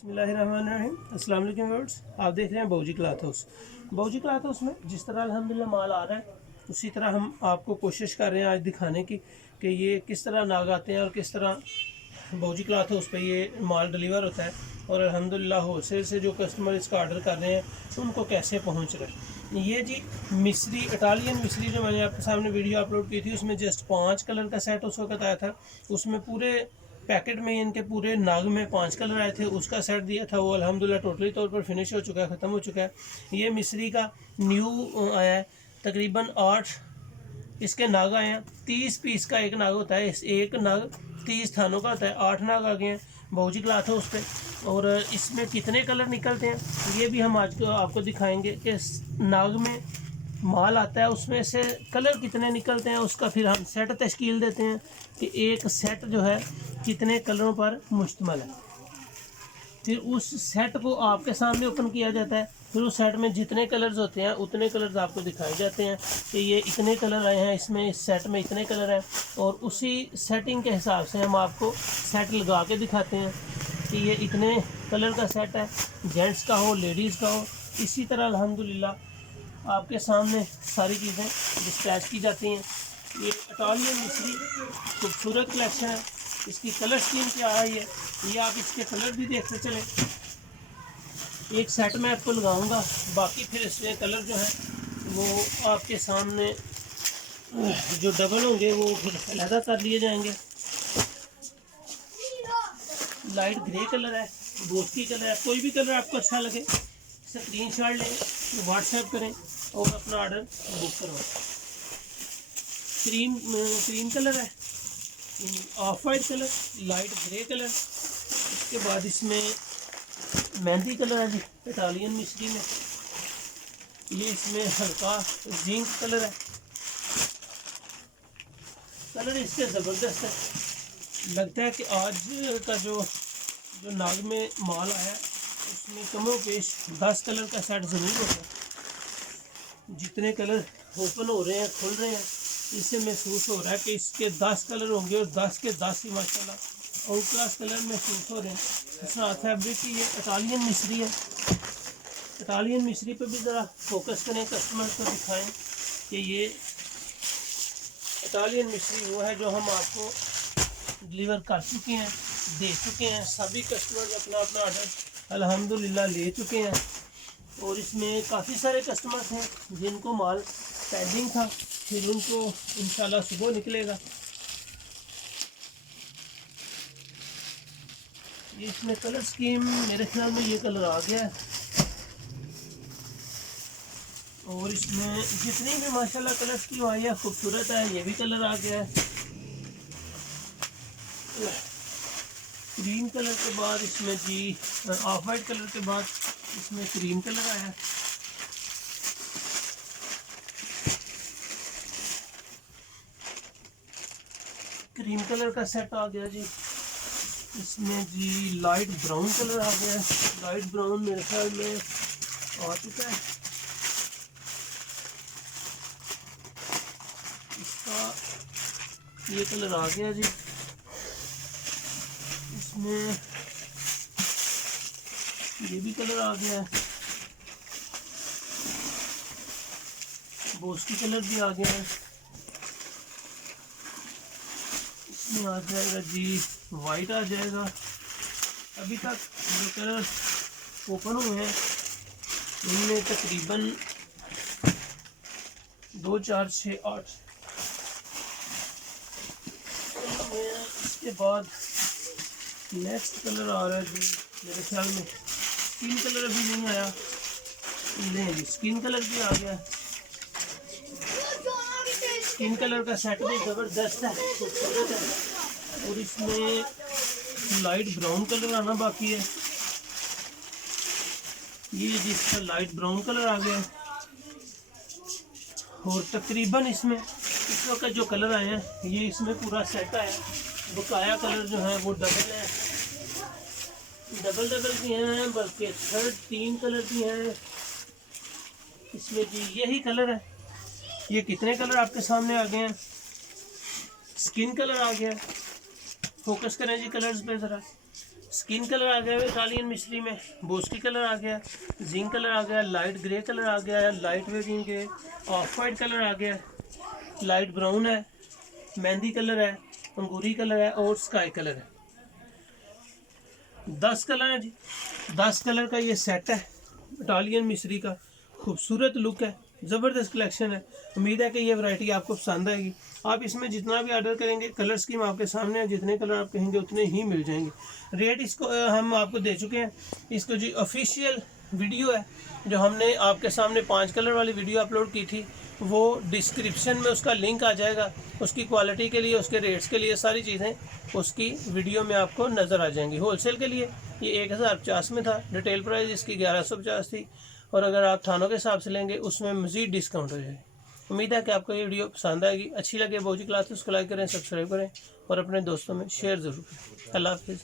बिस्मिल्लाहिर्रहमानिर्रहीम। अस्सलाम वालेकुम व्यूअर्स, आप देख रहे हैं बाऊजी क्लॉथ हाउस। बाऊजी क्लॉथ हाउस में जिस तरह अल्हम्दुलिल्लाह माल आ रहा है, उसी तरह हम आपको कोशिश कर रहे हैं आज दिखाने की कि ये किस तरह नाग आते हैं और किस तरह बाऊजी क्लॉथ हाउस पे ये माल डिलीवर होता है और अल्हम्दुलिल्लाह होलसेल से जो कस्टमर इसका ऑर्डर कर रहे हैं उनको कैसे पहुँच रहा है। ये जी मिस्री, इटालियन मिस्री जो मैंने आपके सामने वीडियो अपलोड की थी, उसमें जस्ट 5 कलर का सेट उस वक्त आया था। उसमें पूरे पैकेट में इनके पूरे नाग में 5 कलर आए थे, उसका सेट दिया था। वो अल्हम्दुलिल्लाह टोटली तौर पर फिनिश हो चुका है, ख़त्म हो चुका है। ये मिस्री का न्यू आया है, तकरीबन 8 इसके नाग आए हैं। 30 पीस का एक नाग होता है, इस एक नाग 30 थानों का होता है। 8 नाग आ गए हैं बाऊजी क्लॉथ हाउस पे। और इसमें कितने कलर निकलते हैं ये भी हम आज को आपको दिखाएंगे कि नाग में माल आता है उसमें से कलर कितने निकलते हैं, उसका फिर हम सेट तश्कील देते हैं कि एक सेट जो है कितने कलरों पर मुश्तमिल है। फिर उस सेट को आपके सामने ओपन किया जाता है। फिर उस सेट में जितने कलर्स होते हैं उतने कलर्स आपको दिखाए जाते हैं कि ये इतने कलर आए हैं, इसमें इस सेट में इतने कलर हैं। और उसी सेटिंग के हिसाब से हम आपको सेट लगा के दिखाते हैं कि ये इतने कलर का सेट है, जेंट्स का हो लेडीज़ का हो। इसी तरह अल्हम्दुलिल्लाह आपके सामने सारी चीज़ें डिस्पैच की जाती हैं। ये इटालियन मिस्री खूबसूरत कलेक्शन है। इसकी कलर स्कीम क्या आ रही है ये आप इसके कलर भी देखते चलें। एक सेट में आपको लगाऊंगा, बाकी फिर इसमें कलर जो है वो आपके सामने जो डबल होंगे वो फिर अलहदा कर लिए जाएंगे। लाइट ग्रे कलर है, बोस्की कलर है, कोई भी कलर आपको अच्छा लगे स्क्रीनशॉट लें, व्हाट्सएप करें और अपना ऑर्डर बुक करवाएं। क्रीम कलर है, of white colour, light grey colour, इसके बाद इसमें मेहंदी कलर है जी इटालियन मिस्री में। ये इसमें हल्का जिंक कलर है। कलर इसके ज़बरदस्त है। लगता है कि आज का जो नाग में माल आया उसमें कमो पेश 10 कलर का सेट ज़रूर होता है। जितने कलर ओपन हो रहे हैं, खुल रहे हैं, इससे महसूस हो रहा है कि इसके 10 कलर होंगे और 10 के 10 ही माशाल्लाह आउट क्लास कलर महसूस हो रहे हैं। साथ फैब्रिक की ये इटालियन मिस्री है। इटालियन मिस्री पे भी ज़रा फोकस करें, कस्टमर को दिखाएं कि ये इटालियन मिस्री वो है जो हम आपको डिलीवर कर चुके हैं, दे चुके हैं। सभी कस्टमर अपना अपना ऑर्डर अल्हम्दुलिल्लाह ले चुके हैं। और इसमें काफ़ी सारे कस्टमर्स हैं जिनको माल पेंडिंग था, फिर उनको इंशाल्लाह सुबह निकलेगा। ये इसमें कलर स्कीम मेरे ख्याल में ये कलर आ गया है। और इसमें जितनी भी माशाल्लाह कलर स्कीम आई है खूबसूरत है। ये भी कलर आ गया है। क्रीम कलर के बाद इसमें जी ऑफ वाइट कलर के बाद इसमें क्रीम कलर आया है। क्रीम कलर का सेट आ गया जी। इसमें जी लाइट ब्राउन कलर आ गया है। लाइट ब्राउन मेरे ख्याल में आ चुका है। इसका ये कलर आ गया जी। इसमें ये भी कलर आ गया है। बोस्की कलर भी आ गया है। इसमें आ जाएगा जी वाइट आ जाएगा। अभी तक जो कलर ओपन हुए हैं इनमें तकरीबन 2 4 6 8 इसके बाद नेक्स्ट कलर आ रहा है जी मेरे ख्याल में स्किन कलर अभी नहीं आया। नहीं जी स्किन कलर भी आ गया। स्किन कलर का सेट भी ज़बरदस्त है, खूबसूरत है। और इसमें लाइट ब्राउन कलर आना बाकी है। ये जिसका लाइट ब्राउन कलर आ गया। और तकरीबन इसमें इस वक्त जो कलर आए हैं ये इसमें पूरा सेट आया। बकाया कलर जो है वो डबल है, डबल भी हैं, बल्कि 3 कलर भी हैं इसमें जी। यही कलर है। ये कितने कलर आपके सामने आ गए हैं। स्किन कलर आ गया, फोकस करें जी कलर्स पे ज़रा। स्किन कलर आ गया है इटालियन मिस्त्री में, बोस्की कलर आ गया, जिंक कलर आ गया, लाइट ग्रे कलर आ गया है, लाइट वेरिंग के ऑफ वाइट कलर आ गया, लाइट ब्राउन है, मेहंदी कलर है, अंगूरी कलर है और स्काई कलर है। 10 कलर है जी, 10 कलर का ये सेट है इटालियन मिस्त्री का। खूबसूरत लुक है, ज़बरदस्त कलेक्शन है। उम्मीद है कि ये वैरायटी आपको पसंद आएगी। आप इसमें जितना भी ऑर्डर करेंगे, कलर स्कीम आपके सामने है, जितने कलर आप कहेंगे उतने ही मिल जाएंगे। रेट इसको हम आपको दे चुके हैं। इसको जी ऑफिशियल वीडियो है जो हमने आपके सामने 5 कलर वाली वीडियो अपलोड की थी, वो डिस्क्रिप्शन में उसका लिंक आ जाएगा। उसकी क्वालिटी के लिए, उसके रेट्स के लिए सारी चीज़ें उसकी वीडियो में आपको नज़र आ जाएंगी। होलसेल के लिए ये 1050 में था, रिटेल प्राइस इसकी 1150 थी, और अगर आप थानों के हिसाब से लेंगे उसमें मज़ीद डिस्काउंट हो जाएगा। उम्मीद है कि आपको ये वीडियो पसंद आएगी। अच्छी लगे बोजी क्लाथ उसको लाइक करें, सब्सक्राइब करें और अपने दोस्तों में शेयर ज़रूर करें। अल्लाह हाफिज़।